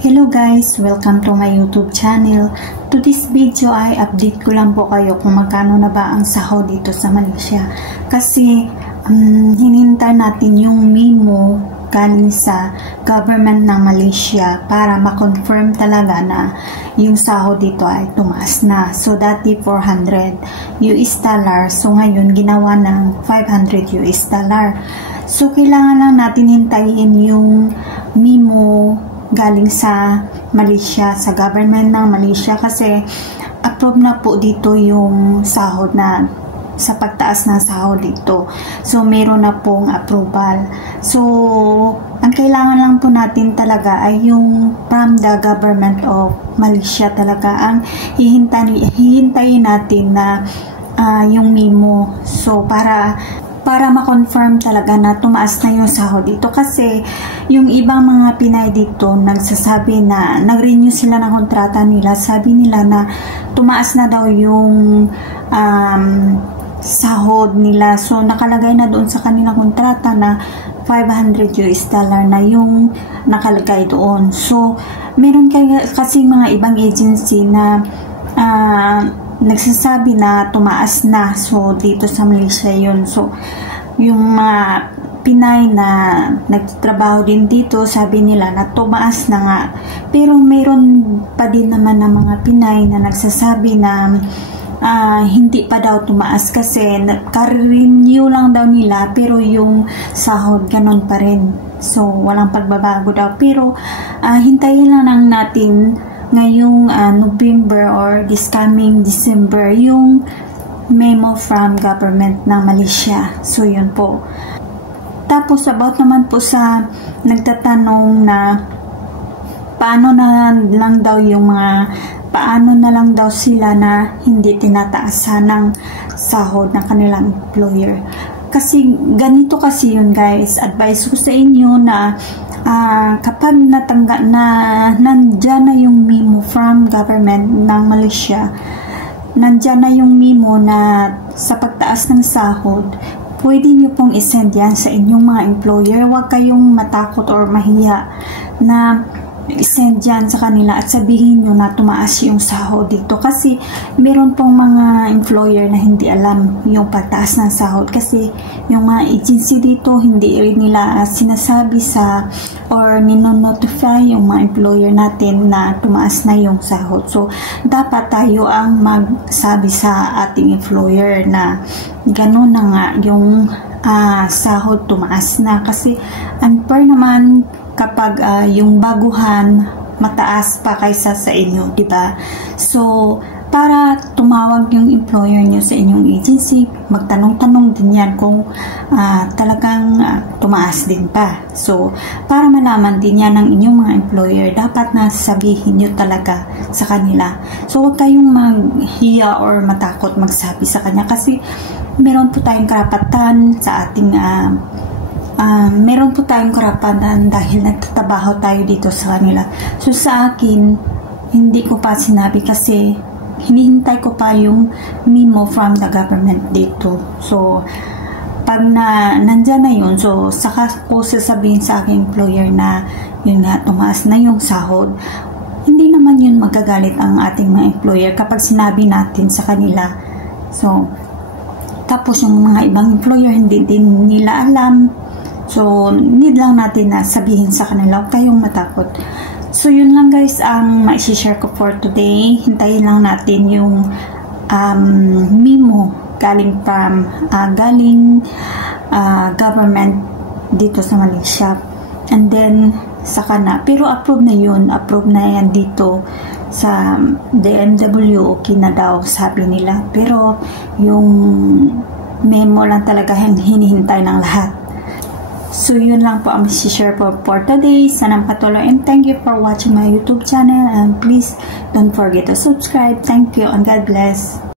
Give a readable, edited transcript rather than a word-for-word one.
Hello guys! Welcome to my YouTube channel. To this video ay update ko lang po kayo kung magkano na ba ang sahod dito sa Malaysia. Kasi hinintay natin yung memo galing sa government ng Malaysia para ma-confirm talaga na yung sahod dito ay tumaas na. So dati $400 US. So ngayon ginawa ng $500 US. So kailangan lang natin hintayin yung memo galing sa Malaysia, sa government ng Malaysia, kasi approve na po dito yung sahod na sa pagtaas ng sahod dito. So meron na pong approval. So ang kailangan lang po natin talaga ay yung from the government of Malaysia talaga ang hihintayin natin na yung memo. So para ma-confirm talaga na tumaas na yung sahod dito, kasi yung ibang mga Pinay dito nagsasabi na nag-renew sila ng kontrata nila, sabi nila na tumaas na daw yung sahod nila. So nakalagay na doon sa kanilang kontrata na $500 US na yung nakalagay doon. So meron kasi mga ibang agency na nagsasabi na tumaas na. So dito sa Malaysia yun. So yung mga Pinay na nagtrabaho din dito, sabi nila na tumaas na nga. Pero mayroon pa din naman ng mga Pinay na nagsasabi na hindi pa daw tumaas kasi ka-renew lang daw nila, pero yung sahod ganon pa rin. So walang pagbabago daw. Pero hintayin lang natin ngayong November or this coming December yung memo from government ng Malaysia. So yun po. Tapos about naman po sa nagtatanong na paano na lang daw sila na hindi tinataasan ng sahod ng kanilang employer. Kasi ganito kasi yun guys, advice ko sa inyo na kapag nandyan na yung memo from government ng Malaysia, nandyan na yung memo na sa pagtaas ng sahod, pwede nyo pong isend yan sa inyong mga employer. Huwag kayong matakot or mahiya na isend yan sa kanila at sabihin nyo na tumaas yung sahod dito, kasi meron pong mga employer na hindi alam yung pagtaas ng sahod, kasi yung mga agency dito hindi rin nila sinasabi or nino-notify yung mga employer natin na tumaas na yung sahod. So dapat tayo ang magsabi sa ating employer na gano'n na nga yung sahod tumaas na, kasi unfair naman kapag yung baguhan mataas pa kaysa sa inyo, di ba? So para tumawag yung employer nyo sa inyong agency, magtanong-tanong din yan kung talagang tumaas din pa. So para malaman din yan ng inyong mga employer, dapat na sabihin nyo talaga sa kanila. So huwag kayong maghiya or matakot magsabi sa kanya, kasi meron po tayong karapatan sa ating meron po tayong karapatan dahil nagtatrabaho tayo dito sa kanila. So sa akin, hindi ko pa sinabi kasi hinihintay ko pa yung memo from the government dito. So pag nandyan na yun, so saka ko sasabihin sa aking employer na yun nga, tumaas na yung sahod. Hindi naman yun magagalit ang ating mga employer kapag sinabi natin sa kanila. So tapos yung mga ibang employer hindi din nila alam. So, need lang natin na sabihin sa kanila, huwag kayong matakot. So, yun lang guys ang ma-share ko for today. Hintayin lang natin yung memo galing government dito sa Malaysia. And then, saka na. Pero approve na yun. Approve na yan dito sa DMW. Okay na daw, sabi nila. Pero, yung memo lang talaga hinihintay ng lahat. So yun lang po ang share po for today. Sana patuloy, and thank you for watching my YouTube channel, and please don't forget to subscribe. Thank you and God bless.